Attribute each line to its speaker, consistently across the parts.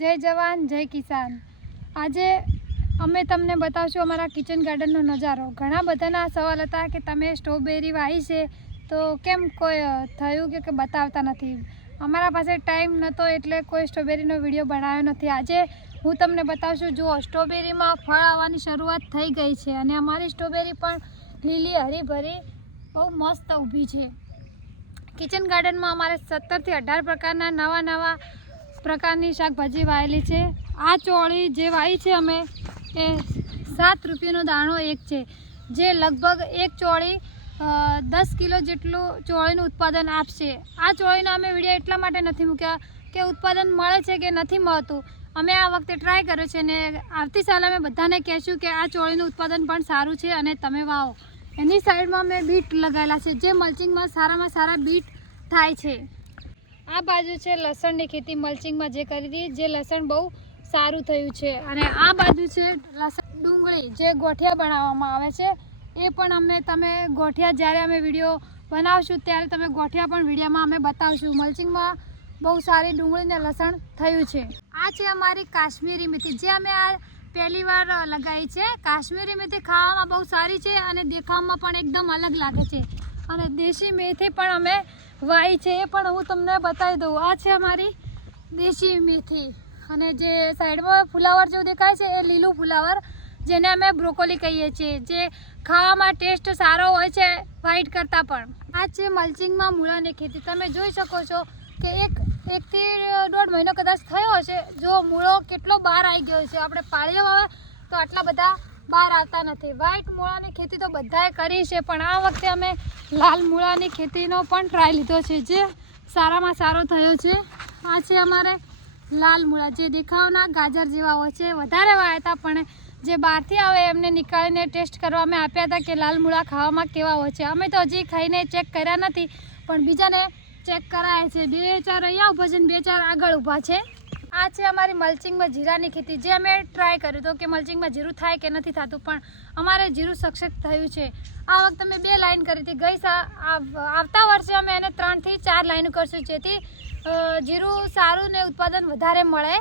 Speaker 1: જય જવાન, જય કિસાન. આજે અમે તમને બતાવશું અમારા કિચન ગાર્ડનનો નજારો. ઘણા બધાના સવાલ હતા કે તમે સ્ટ્રોબેરી વાવી છે, તો કેમ કોઈ થયું કે બતાવતા નથી? અમારા પાસે ટાઈમ નહોતો એટલે કોઈ સ્ટ્રોબેરીનો વીડિયો બનાવ્યો નથી. આજે હું તમને બતાવશું, જુઓ સ્ટ્રોબેરીમાં ફળ આવવાની શરૂઆત થઈ ગઈ છે અને અમારી સ્ટ્રોબેરી પણ લીલી હરીભરી બહુ મસ્ત ઊભી છે. કિચન ગાર્ડનમાં અમારે સત્તરથી અઢાર પ્રકારના નવા નવા પ્રકારની શાકભાજી વાવેલી છે. આ ચોળી જે વાવી છે અમે, એ સાત રૂપિયાનો દાણો એક છે. જે લગભગ એક ચોળી દસ કિલો જેટલું ચોળીનું ઉત્પાદન આપશે. આ ચોળીના અમે વીડિયો એટલા માટે નથી મૂક્યા કે ઉત્પાદન મળે છે કે નથી મળતું. અમે આ વખતે ટ્રાય કર્યો છે ને આવતી સાલ અમે બધાને કહેશું કે આ ચોળીનું ઉત્પાદન પણ સારું છે અને તમે વાવો. એની સાઈડમાં અમે બીટ લગાવેલા છે, જે મલ્ચિંગમાં સારામાં સારા બીટ થાય છે. આ બાજુ છે લસણની ખેતી, મલ્ચિંગમાં જે કરી હતી, જે લસણ બહુ સારું થયું છે. અને આ બાજુ છે લસણ ડુંગળી, જે ગોઠિયા બનાવવામાં આવે છે. એ પણ અમને તમે ગોઠિયા જ્યારે અમે વીડિયો બનાવશું ત્યારે તમે ગોઠિયા પણ વિડીયોમાં અમે બતાવશું. મલ્ચિંગમાં બહુ સારી ડુંગળી ને લસણ થયું છે. આ છે અમારી કાશ્મીરી મેથી. જે અમે આ પહેલી વાર લગાવી છે. કાશ્મીરી મેથી ખાવામાં બહુ સારી છે અને દેખાવામાં પણ એકદમ અલગ લાગે છે. અને દેશી મેથી પણ અમે વાઈ છે એ પણ હું તમને બતાવી દઉં. આ છે અમારી દેશી મેથી. અને જે સાઈડમાં ફુલાવર જેવું દેખાય છે એ લીલું ફુલાવર, જેને અમે બ્રોકોલી કહીએ છીએ, જે ખાવામાં ટેસ્ટ સારો હોય છે વ્હાઈટ કરતાં પણ. આ છે મલ્ચિંગમાં મૂળાની ખેતી. તમે જોઈ શકો છો કે એક, એકથી દોઢ મહિનો કદાચ થયો હશે, જો મૂળો કેટલો બહાર આવી ગયો છે. આપણે પાળીઓ આવે તો આટલા બધા બહાર આવતા નથી. વ્હાઈટ મૂળાની ખેતી તો બધાએ કરી છે, પણ આ વખતે અમે લાલ મૂળાની ખેતીનો પણ ટ્રાય લીધો છે, જે સારામાં સારો થયો છે. આ છે અમારે લાલ મૂળા. જે દેખાવના ગાજર જેવા હોય છે, વધારે વાયા હતા પણ જે બહારથી આવે એમને નીકાળીને ટેસ્ટ કરવા અમે આપ્યા હતા કે લાલ મૂળા ખાવામાં કેવા હોય છે. અમે તો હજી ખાઈને ચેક કર્યા નથી, પણ બીજાને ચેક કરાય છે. બે ચાર અહીંયા ઊભા છે ને બે ચાર આગળ ઊભા છે. આ છે અમારી મલ્ચિંગમાં જીરાની ખેતી. જે અમે ટ્રાય કર્યું હતું કે મલ્ચિંગમાં જીરું થાય કે નથી થતું, પણ અમારે જીરું સક્સેસ થયું છે. આ વખતે અમે બે લાઈન કરી હતી. ગઈ આવતા વર્ષે અમે એને ત્રણથી ચાર લાઈન કરશું, જેથી જીરું સારું ને ઉત્પાદન વધારે મળે.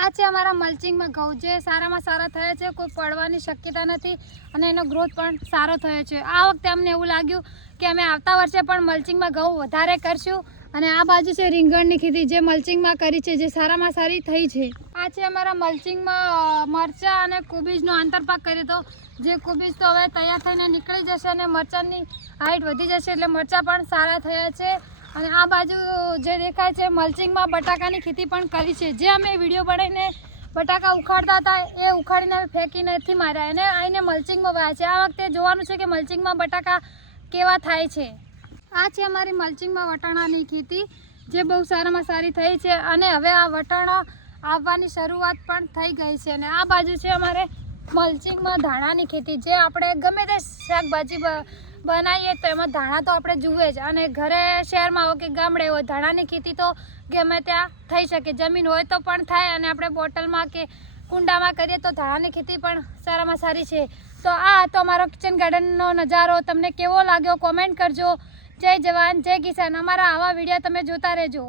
Speaker 1: આ છે અમારા મલ્ચિંગમાં ઘઉં. જે સારામાં સારા થયા છે, કોઈ પડવાની શક્યતા નથી અને એનો ગ્રોથ પણ સારો થયો છે. આ વખતે અમને એવું લાગ્યું કે અમે આવતા વર્ષે પણ મલ્ચિંગમાં ઘઉં વધારે કરશું. અને આ બાજુ છે રીંગણની ખેતી જે મલ્ચિંગમાં કરી છે, જે સારામાં સારી થઈ છે. આ છે અમારા મલ્ચિંગમાં મરચાં અને કોબીજનો આંતરપાક કર્યો તો જે કોબીજ તો હવે તૈયાર થઈને નીકળી જશે અને મરચાંની હાઈટ વધી જશે એટલે મરચાં પણ સારા થયા છે. અને આ બાજુ જે દેખાય છે, મલ્ચિંગમાં બટાકાની ખેતી પણ કરી છે. જે અમે વીડિયો બનાવીને બટાકા ઉખાડતા હતા, એ ઉખાડીને ફેંકી નથી માર્યા. એને આવીને મલ્ચિંગમાં વાયા છે. આ વખતે જોવાનું છે કે મલ્ચિંગમાં બટાકા કેવા થાય છે. આ છે અમારી મલ્ચિંગમાં વટાણાની ખેતી, જે બહુ સારામાં સારી થઈ છે અને હવે આ વટાણા આવવાની શરૂઆત પણ થઈ ગઈ છે અને આ બાજુ છે અમારે મલ્ચિંગમાં ધાણાની ખેતી, જે આપણે ગમે તે શાકભાજી બનાવીએ તો એમાં ધાણા તો આપણે જુએ જ અને ઘરે શહેરમાં હોય કે ગામડે હોય, ધાણાની ખેતી તો ગમે ત્યાં થઈ શકે, જમીન હોય તો પણ થાય અને આપણે બોટલમાં કે કુંડામાં કરીએ તો ધાણાની ખેતી પણ સારામાં સારી છે. તો આ હતો અમારો કિચન ગાર્ડનનો નજારો, તમને કેવો લાગ્યો? કોમેન્ટ કરજો. જય જવાન જય કિસાન. અમારા આવા વીડિયો તમે જોતા રહેજો.